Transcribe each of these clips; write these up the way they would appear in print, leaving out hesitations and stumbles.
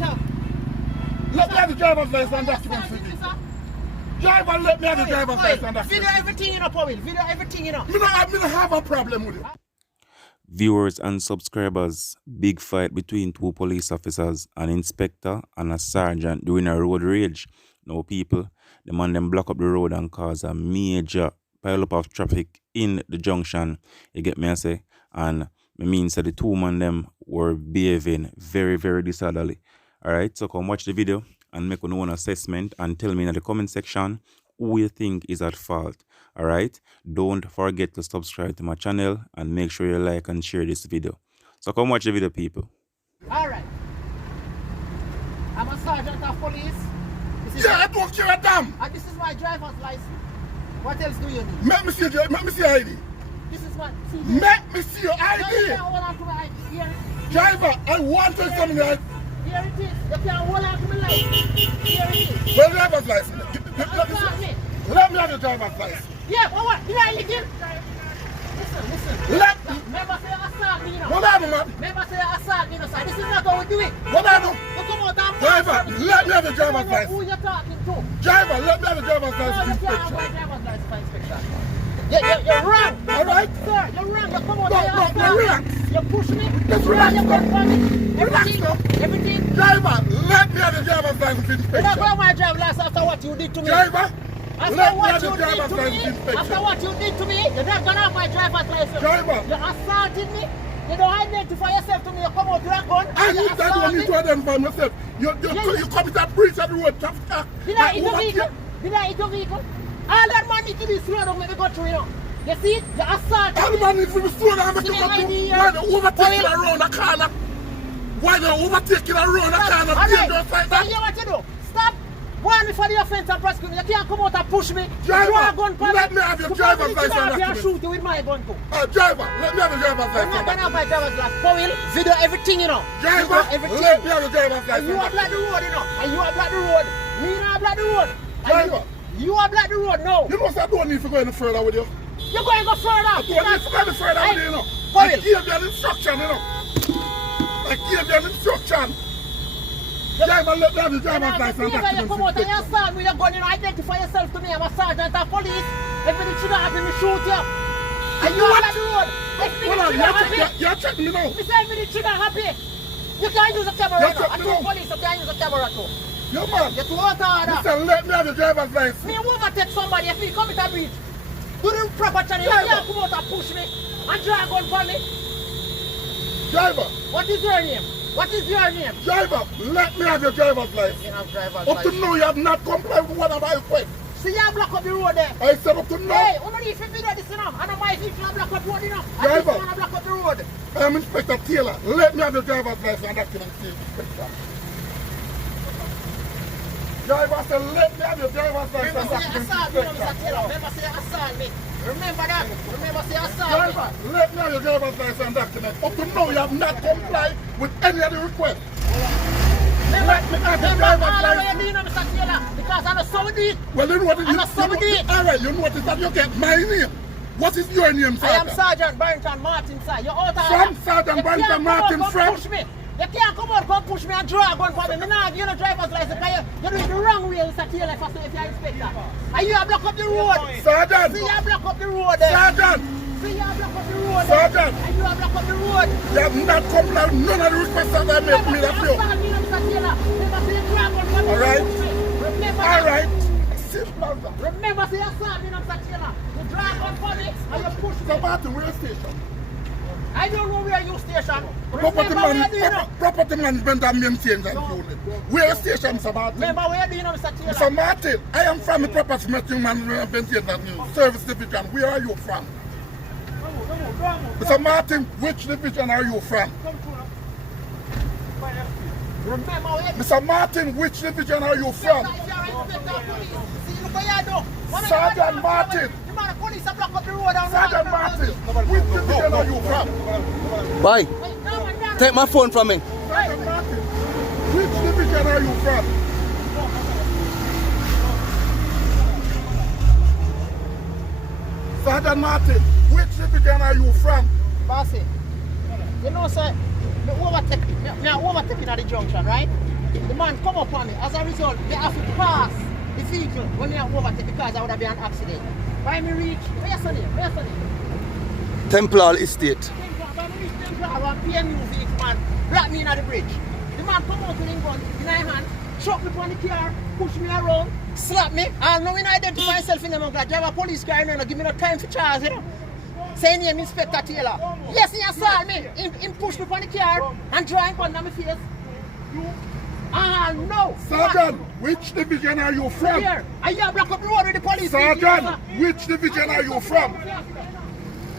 picture. Let me have the driver's license and documents for you. Driver, let me have the driver's license and documents. Video everything, you know, Powell. Video everything, you know. Me don't have a problem with it. Viewers and subscribers, big fight between two police officers, an inspector and a sergeant during a road rage. Now people, the man them block up the road and cause a major pile up of traffic in the junction. You get me I say? And me means that the two man them were behaving very, very disorderly. Alright, so come watch the video and make your own assessment and tell me in the comment section who you think is at fault. Alright, don't forget to subscribe to my channel and make sure you like and share this video. So come watch the video, people. Alright. I'm a sergeant of police. I don't care a damn. And this is my driver's license. What else do you need? Let me see your ID. This is what. Let me see your ID. Hold on to my ID. Here. Driver, I want to tell me that. Here it is. You can't hold on to my license. Here it is. Well, driver's license. Let me have your driver's license. Yeah, but what? Did I lick him? Listen. Remember say assault me, you know. What happened, man? Remember say assault me, you know, sir. This is not how we do it. What happened? You come out and Driver, let me have your driver's who license. you're talking to. Driver, let me have your driver's No, license you can't have inspection. my driver's license for inspection. You're wrong. All right? Sir, you're wrong. You come out No, and assault relax. me. You push me. Just relax, You man. come for me. Relax, Everything. now. Everything. Driver, let me have your driver's license You're not inspection. going to my driver's license after what you did to me. Driver, After let me what have you your did driver's to me, license after inspection. what you did to me, you're not gonna have my driver's license. Driver. You assaulted me. You don't identify yourself to me. You come out with a gun. I you need that one need to identify myself. You commit a breach of the road traffic act. Did I hit your vehicle? Did I hit your vehicle? All that man need to do is slow down when we go through, you know. You see? You assaulted All the me. man needs to be slow down. See the ID Why here? they overtaking around the corner? Why they overtaking around the corner? Dangerous like Tell that. you what you do. Stop. Warn me for the offense and prosecute me. You can't come out and push me. Driver, Draw a gun for let me. me have your To driver's come to the license car and document. shoot you with my gun too. Driver, let me have your driver's I'm not license. gonna have my driver's license. Powell, video everything, you know. Driver, Video everything. let me have your driver's And you are license. block the road, you know. And you are block the road. Me not block the road. And Driver. You are block the road now. You know I don't need to go any further with you. You're going to go further. I don't need to go any further with you, you know. I Powell. gave you an instruction, you know. I gave you an instruction. Driver, let me have your driver's license You come out and you document. assault me, you're going to identify yourself to me. I'm a sergeant of police. If it should happen, me shoot you. And you are block the road. If Hold on, it should happen. you're checking me now. Me say if it should happen. You can't use a camera Yes, now. I sir, told no. police you can't use a camera too. Yo, man. You're too out of order. Listen, let me have your driver's license. Me overtake somebody if he commit a breach. Do the proper channel. You can't come out and push me and drag gun for me. Driver, What is your name? What is your name? driver, let me have your driver's license. You have driver's Up to license. now, you have not complied with one of my requests. See you block up the road there. I said up to now, Hey, only if you video this enough. I don't mind if you block up the road enough. I just Driver. want to block up the road. I am Inspector Taylor. Let me have your driver's license and document, please, Inspector. Driver, I said, let me have your driver's license Remember and say document, assault me, Mr. Inspector. Taylor. Remember say assault me. Remember that. Remember say assault Driver, me. let me have your driver's license and document. Up to now, you have not complied with any of the requests. Let me have your Remember driver's all the way license. you know, Mr. Taylor. Because I know somebody. Well, you know what it And a somebody- All right, you notice that you get my name. What is your name, I am Sergeant? Sergeant Barrington Martin, sir. You're out of From order. Sergeant You Barrington can't come out, Martin, come from? push me. You can't come out, come push me and draw a gun for me. Me not have you no driver's license because you're doing the wrong way, Mr. Taylor, if you're inspector. And you have block up the road. Sergeant! See, you have block up the road there. Sergeant! See, you have block up the road there. Sergeant! And you have block up the road. You have not complied with none of the requests that I made Remember, me of say you. assault me, Mr. Taylor. Remember, say you draw a gun for me. All right. Remember All that. right. Simple as that. Remember, say assault me, Mr. Taylor. You draw a gun for me and you push So, me. Martin, where station? I don't know where you station. Property, Remember where you doing now. property management and maintenance and unit. Where station, Mr. Martin? Remember where you doing now, Mr. Taylor. Mr. Martin, I am from the property management and maintenance service division. Where are you from? Mr. Martin, which division are you from? Remember where you Mr. Martin, which division are you from? Sergeant Martin. Sergeant Martin, which division are you from? Why? Take my phone from me. Sergeant Martin, which division are you from? Sergeant Martin, which division are you from? Bossy, you know, sir, me overtaking at the junction, right? The man come up on me. As a result, they have to pass the vehicle when they have overtake because there would have been an accident. By me reach, where's the name? Where's the name? Templar Estate. By me reach Templar, one PMU vehicle man, block me in the bridge. The man come out with his gun in my hand, chuck me on the car, push me around, slap me, and now when I identify myself in them, I'm going to drive a police car and give me no time for charge, you know. Say name Inspector Taylor. Yes, he assault me. He pushed me on the car and drawing gun on my face. Ah, no. Sergeant, which division are you from? Here. I have blocked up the road with the police. Sergeant, which division are you from?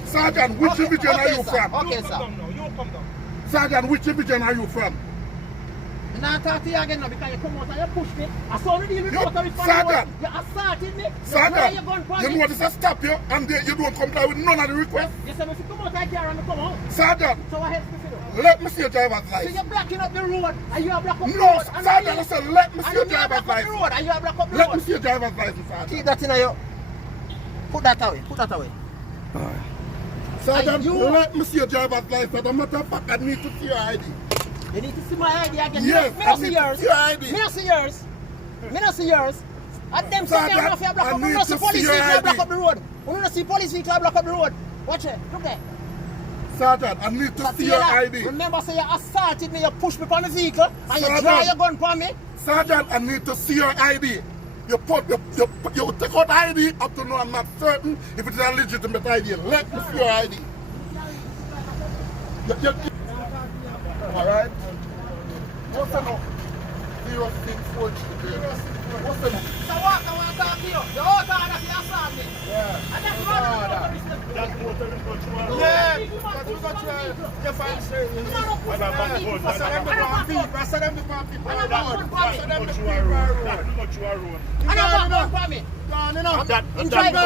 Sergeant, which division are you from? Okay, sir. Sergeant, which division are you from? I'm not talking to you again now because you come out and you push me. I saw the deal with Sergeant, you assaulted me. Sergeant, you know what is a stop you and you don't comply with none of the requests? You said if you come out of here and you come out. Sergeant, So what helps me to do? let me see your driver's So license. you're blocking up the road and you are blocking up the No, road. Sergeant, I said let me see your driver's license. And you are blocking up the Let me road. see your driver's license, Keep Sergeant. that in your... Put that away. Put that away. Sergeant, you- let me see your driver's license. As a matter of fact, I need to see your ID. You need to see my ID again. Yes, me I not see need to yours. see your ID. Me not see yours. Me not see yours. And them say Sergeant, off here block I up. We need not see to see police your vehicle block ID. up the road. We not see police vehicle block up the road. Watch it. Look there. Sergeant, I need to see your ID. Remember, say you assaulted me, you pushed me on the vehicle, and you Sergeant. draw your gun on me. Sergeant, I need to see your ID. You take out ID up to now. I'm not certain if it is a legitimate ID. Let me see your ID. All right. What's the number? 0643. What's the number? So what? I want to talk to you. The whole time that you assault me. Yeah. And that's what I'm going to Yeah, but you got your fine straight. I said them the people are road. I said them the people are road. I don't want to me. Gone enough. In driver.